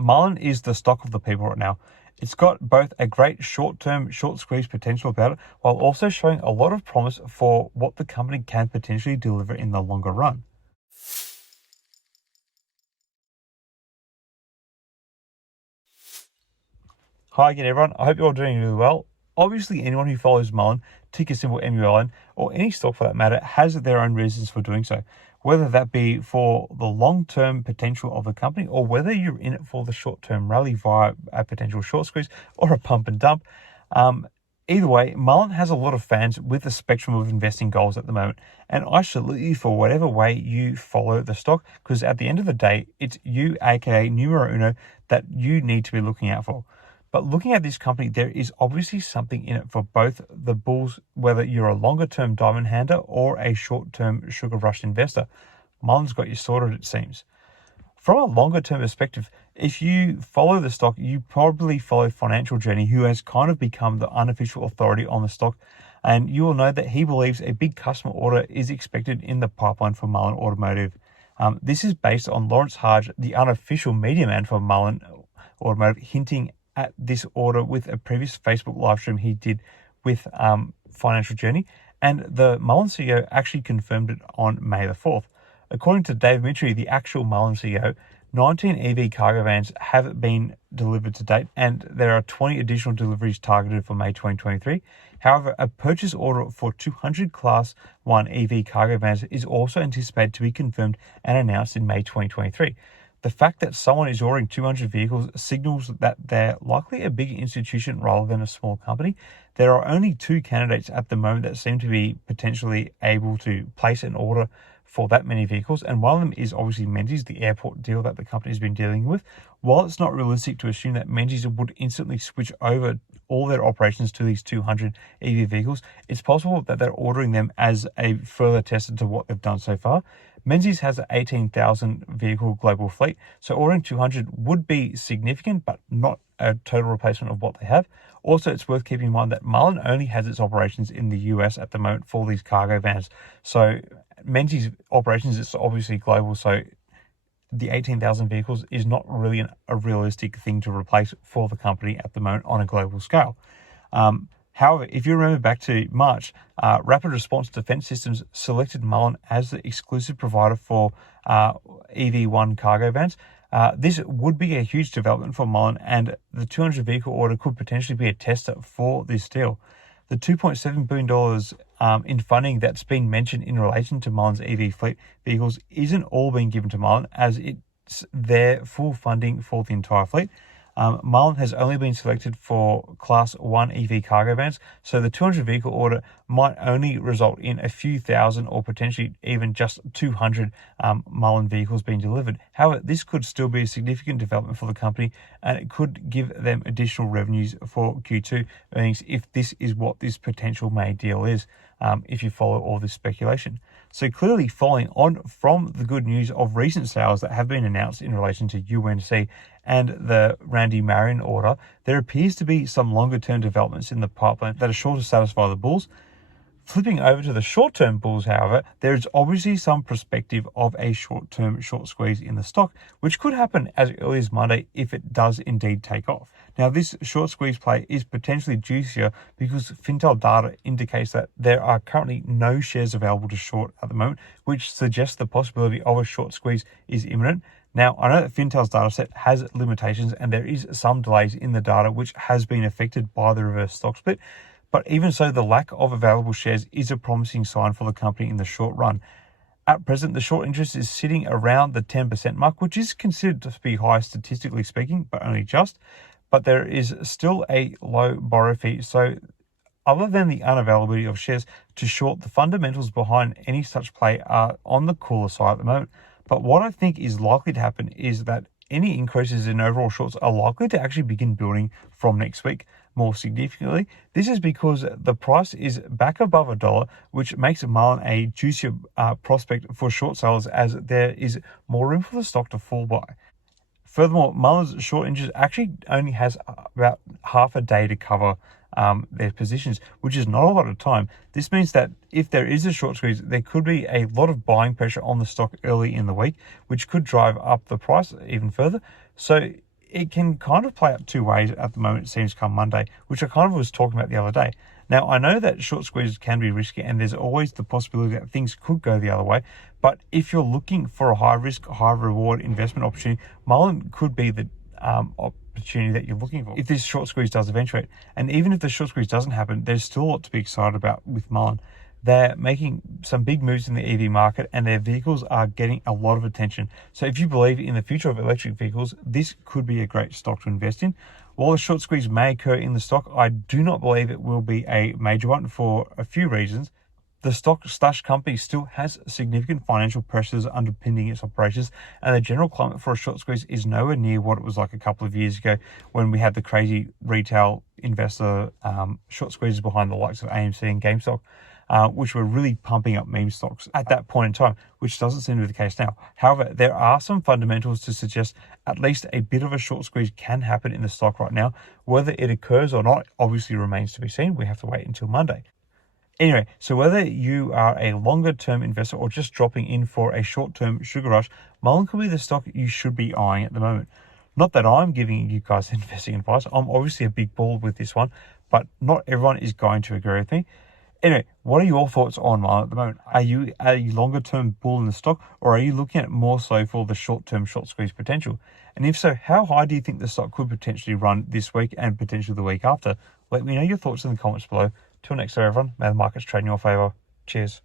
Mullen is the stock of the people right now. It's got both a great short-term, short squeeze potential about it, while also showing a lot of promise for what the company can potentially deliver in the longer run. Hi again, everyone. I hope you're all doing really well. Obviously, anyone who follows Mullen, ticker symbol MULN, or any stock for that matter, has their own reasons for doing so. Whether that be for the long-term potential of the company, or whether you're in it for the short-term rally via a potential short squeeze or a pump and dump. Either way, Mullen has a lot of fans with the spectrum of investing goals at the moment, and I salute you for whatever way you follow the stock, because at the end of the day, it's you, aka numero uno, that you need to be looking out for. But looking at this company, there is obviously something in it for both the bulls, whether you're a longer-term diamond hander or a short-term sugar rush investor. Mullen's got you sorted, it seems. From a longer-term perspective, if you follow the stock, you probably follow Financial Journey, who has kind of become the unofficial authority on the stock. And you will know that he believes a big customer order is expected in the pipeline for Mullen Automotive. This is based on Lawrence Hodge, the unofficial media man for Mullen Automotive, hinting at this order with a previous Facebook live stream he did with Financial Journey, and the Mullen CEO actually confirmed it on May the 4th. According to Dave Mitry, the actual Mullen CEO, 19 EV cargo vans have been delivered to date, and there are 20 additional deliveries targeted for May 2023. However, a purchase order for 200 Class 1 EV cargo vans is also anticipated to be confirmed and announced in May 2023. The fact that someone is ordering 200 vehicles signals that they're likely a big institution rather than a small company. There are only 2 candidates at the moment that seem to be potentially able to place an order for that many vehicles, and one of them is obviously Menzies, the airport deal that the company has been dealing with. While it's not realistic to assume that Menzies would instantly switch over all their operations to these 200 EV vehicles, it's possible that they're ordering them as a further test to what they've done so far. Menzies has an 18,000 vehicle global fleet, so ordering 200 would be significant, but not a total replacement of what they have. Also, it's worth keeping in mind that Mullen only has its operations in the US at the moment for these cargo vans. So Menzies operations is obviously global, so the 18,000 vehicles is not really a realistic thing to replace for the company at the moment on a global scale. However, if you remember back to March, Rapid Response Defense Systems selected Mullen as the exclusive provider for EV1 cargo vans. This would be a huge development for Mullen, and the 200 vehicle order could potentially be a tester for this deal. The $2.7 billion in funding that's been mentioned in relation to Mullen's EV fleet vehicles isn't all being given to Mullen, as it's their full funding for the entire fleet. Mullen has only been selected for Class 1 EV cargo vans, so the 200 vehicle order might only result in a few thousand or potentially even just 200 Mullen vehicles being delivered. However, this could still be a significant development for the company, and it could give them additional revenues for Q2 earnings if this is what this potential May deal is, if you follow all this speculation. So clearly, following on from the good news of recent sales that have been announced in relation to UNC and the Randy Marion order, there appears to be some longer-term developments in the pipeline that are sure to satisfy the bulls. Flipping over to the short-term bulls, however, there is obviously some perspective of a short-term short squeeze in the stock, which could happen as early as Monday if it does indeed take off. Now, this short squeeze play is potentially juicier because Fintel data indicates that there are currently no shares available to short at the moment, which suggests the possibility of a short squeeze is imminent. Now, I know that Fintel's dataset has limitations and there is some delays in the data which has been affected by the reverse stock split, but even so, the lack of available shares is a promising sign for the company in the short run. At present, the short interest is sitting around the 10% mark, which is considered to be high statistically speaking, but only just. But there is still a low borrow fee, so other than the unavailability of shares to short, the fundamentals behind any such play are on the cooler side at the moment. But what I think is likely to happen is that any increases in overall shorts are likely to actually begin building from next week. More significantly, this is because the price is back above $1, which makes Mullen a juicier prospect for short sellers, as there is more room for the stock to fall by. Furthermore, Mullen's short interest actually only has about half a day to cover their positions, which is not a lot of time. This means that if there is a short squeeze, there could be a lot of buying pressure on the stock early in the week, which could drive up the price even further. So it can kind of play out two ways at the moment, it seems, come Monday, which I kind of was talking about the other day. Now, I know that short squeezes can be risky and there's always the possibility that things could go the other way. But if you're looking for a high risk, high reward investment opportunity, Mullen could be the opportunity that you're looking for if this short squeeze does eventuate. And even if the short squeeze doesn't happen, there's still a lot to be excited about with Mullen. They're making some big moves in the EV market and their vehicles are getting a lot of attention. So if you believe in the future of electric vehicles, this could be a great stock to invest in. While a short squeeze may occur in the stock, I do not believe it will be a major one for a few reasons. The stock / company still has significant financial pressures underpinning its operations, and the general climate for a short squeeze is nowhere near what it was like a couple of years ago when we had the crazy retail investor short squeezes behind the likes of AMC and GameStop, which were really pumping up meme stocks at that point in time, which doesn't seem to be the case now. However, there are some fundamentals to suggest at least a bit of a short squeeze can happen in the stock right now. Whether it occurs or not obviously remains to be seen. We have to wait until Monday. Anyway, so whether you are a longer-term investor or just dropping in for a short-term sugar rush, Mullen could be the stock you should be eyeing at the moment. Not that I'm giving you guys investing advice. I'm obviously a big bull with this one, but not everyone is going to agree with me. Anyway, what are your thoughts on Mullen at the moment? Are you a longer-term bull in the stock, or are you looking at more so for the short-term short squeeze potential? And if so, how high do you think the stock could potentially run this week and potentially the week after? Let me know your thoughts in the comments below. Till next time, everyone, may the markets trade in your favour. Cheers.